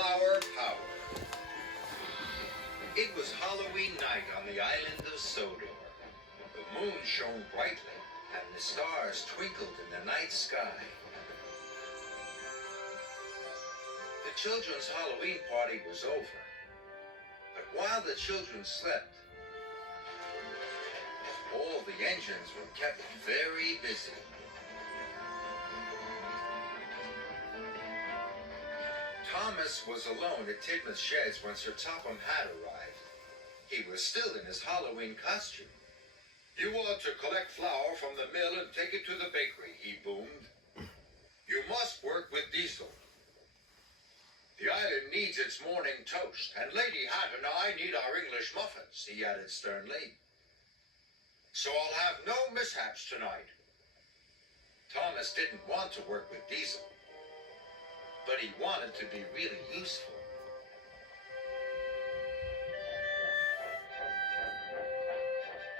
Flower Power. It was Halloween night on the island of Sodor. The moon shone brightly, and the stars twinkled in the night sky. The children's Halloween party was over. But while the children slept, all the engines were kept very busy. Thomas was alone at Tidmouth Sheds when Sir Topham Hatt arrived. He was still in his Halloween costume. "You ought to collect flour from the mill and take it to the bakery," he boomed. "You must work with Diesel. The island needs its morning toast, and Lady Hatt and I need our English muffins," he added sternly. "So I'll have no mishaps tonight." Thomas didn't want to work with Diesel, but he wanted to be really useful.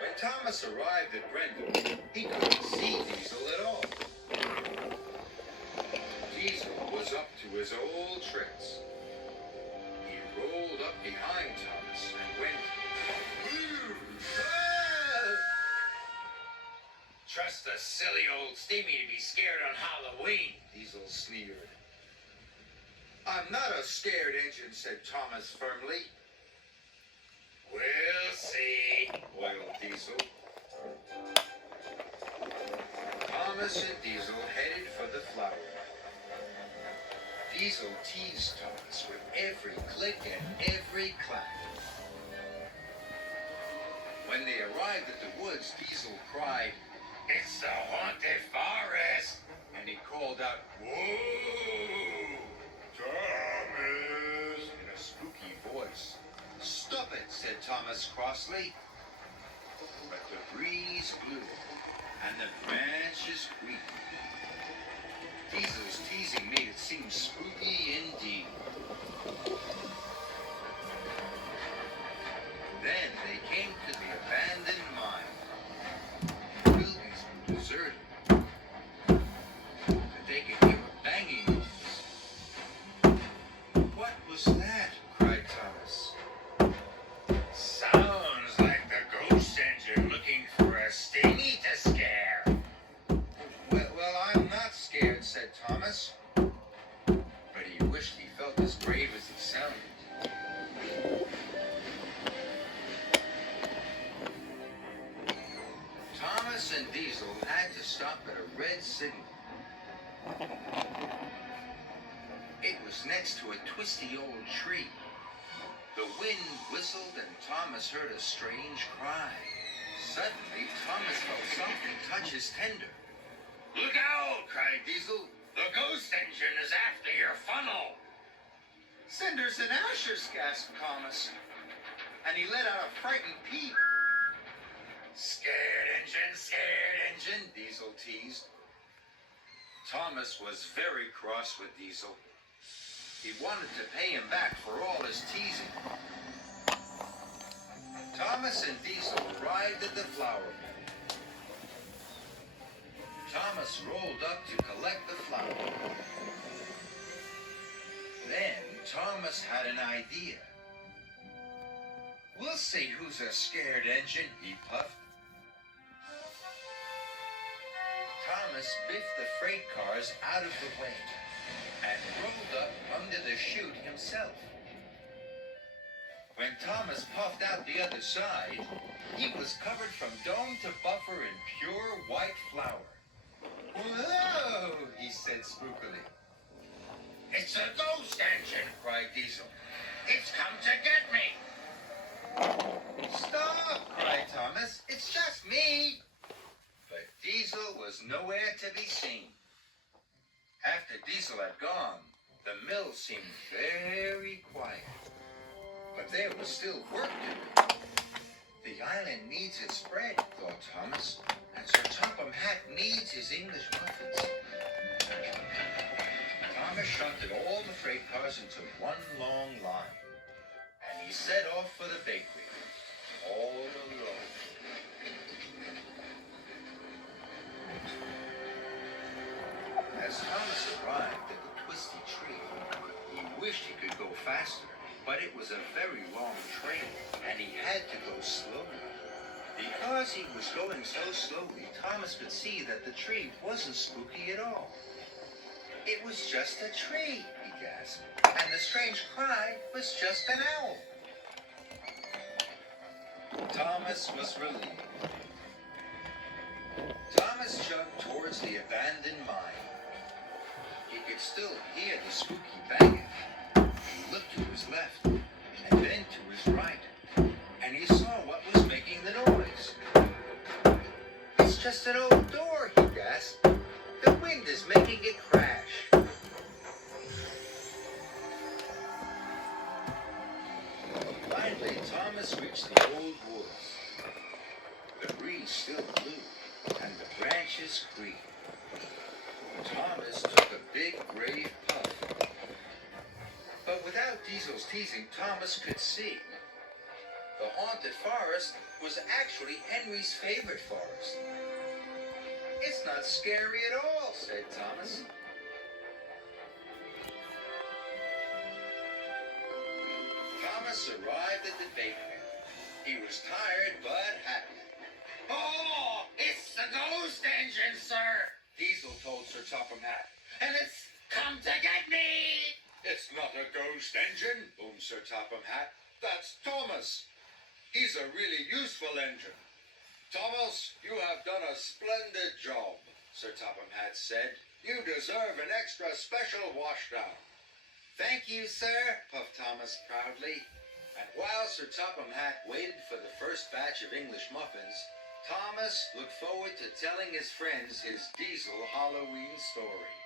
When Thomas arrived at Grendel, he couldn't see Diesel at all. Diesel was up to his old tricks. He rolled up behind Thomas and went, "Woo! Ah!" "Trust the silly old Steamy to be scared on Halloween," Diesel sneered. "I'm not a scared engine," said Thomas firmly. "We'll see," wailed Diesel. Thomas and Diesel headed for the flour mill. Diesel teased Thomas with every click and every clack. When they arrived at the woods, Diesel cried, "It's the haunted forest!" And he called out, "Whoa, Thomas!" in a spooky voice. "Stop it," said Thomas crossly. But the breeze blew, and the branches creaked. Diesel's teasing made it seem spooky indeed. Then they came to the abandoned mine. The buildings were deserted, but they could hear a banging noise. "What was that?" cried Thomas. "Sounds like the ghost engine looking for a Steamy to scare." Well, I'm not scared," said Thomas. But he wished he felt as brave as he sounded. Thomas and Diesel had to stop at a red signal. It was next to a twisty old tree. The wind whistled and Thomas heard a strange cry. Suddenly, Thomas felt something touch his tender. "Look out!" cried Diesel. "The ghost engine is after your funnel." "Cinders and ashes," gasped Thomas, and he let out a frightened peep. Scared engine," Diesel teased. Thomas was very cross with Diesel. He wanted to pay him back for all his teasing. Thomas and Diesel arrived at the flour mill. Thomas rolled up to collect the flour. Then Thomas had an idea. "We'll see who's a scared engine," he puffed. Thomas biffed the freight cars out of the way and rolled up under the chute himself. When Thomas puffed out the other side, he was covered from dome to buffer in pure white flour. "Whoa!" he said spookily. "It's a ghost engine!" cried Diesel. "It's come to get me!" "Stop!" cried Thomas. "It's just me!" But Diesel was nowhere to be seen. After Diesel had gone, the mill seemed very quiet. But there was still work to do. The island needs its bread, thought Thomas, and Sir Topham Hatt needs his English muffins. Thomas shunted all the freight cars into one long line, and he set off for the bakery, all alone. As Thomas arrived at the twisty tree, he wished he could go faster, but it was a very long train, and he had to go slowly. Because he was going so slowly, Thomas could see that the tree wasn't spooky at all. It was just a tree, he gasped, and the strange cry was just an owl. Thomas was relieved. Thomas jogged towards the abandoned mine. He could still hear the spooky banging. He looked to his left, and then to his right, and he saw what was making the noise. It's just an old door, he gasped. The wind is making it crash. Finally, Thomas reached the old woods. The breeze still blew, and the branches creaked. Thomas took a big, grave puff. But without Diesel's teasing, Thomas could see. The haunted forest was actually Henry's favorite forest. It's not scary at all, said Thomas. Thomas arrived at the bakery. He was tired but happy. Oh, it's the ghost engine, sir, Diesel told Sir Topham Hatt. And it's come to get me! It's not a ghost engine, boomed Sir Topham Hatt. That's Thomas. He's a really useful engine. Thomas, you have done a splendid job, Sir Topham Hatt said. You deserve an extra special washdown. Thank you, sir, puffed Thomas proudly. And while Sir Topham Hatt waited for the first batch of English muffins, Thomas looked forward to telling his friends his Diesel Halloween story.